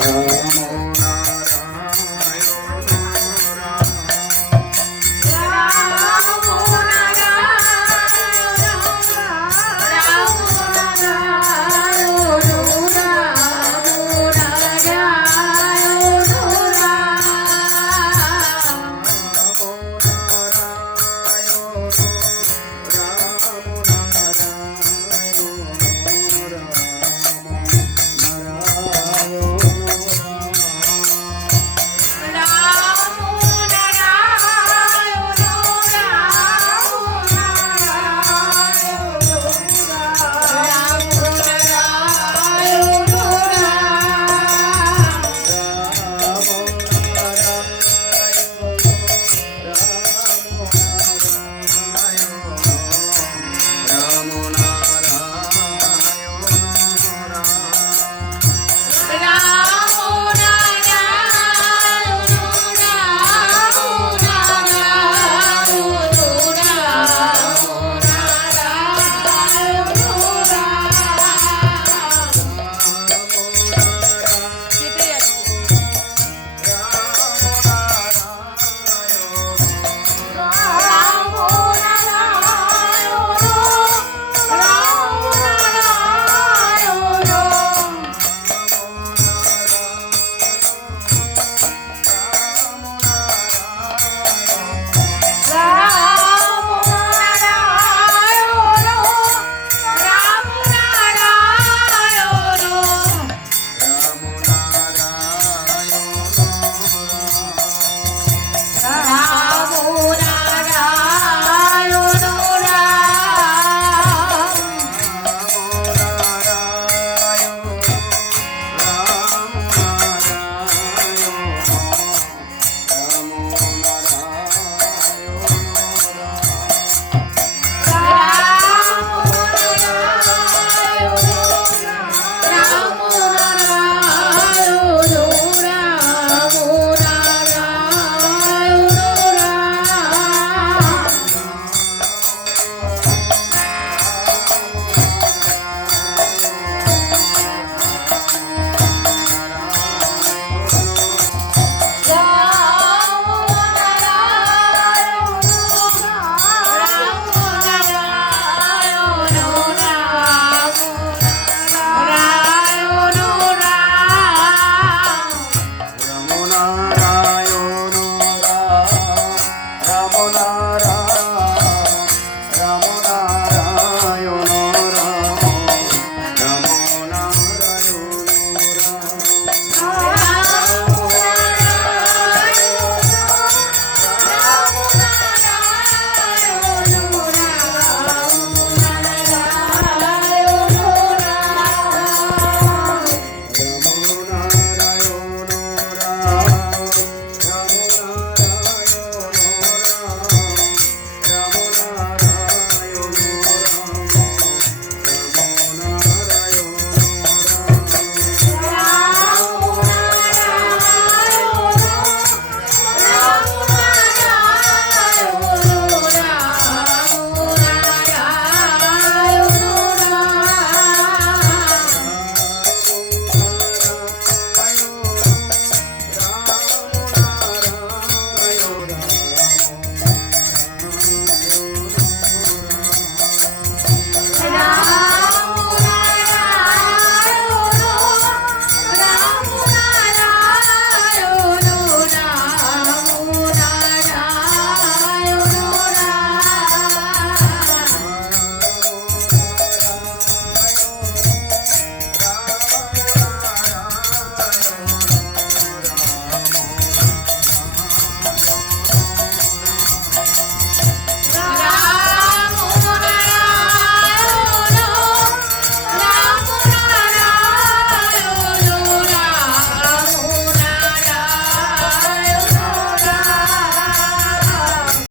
নমো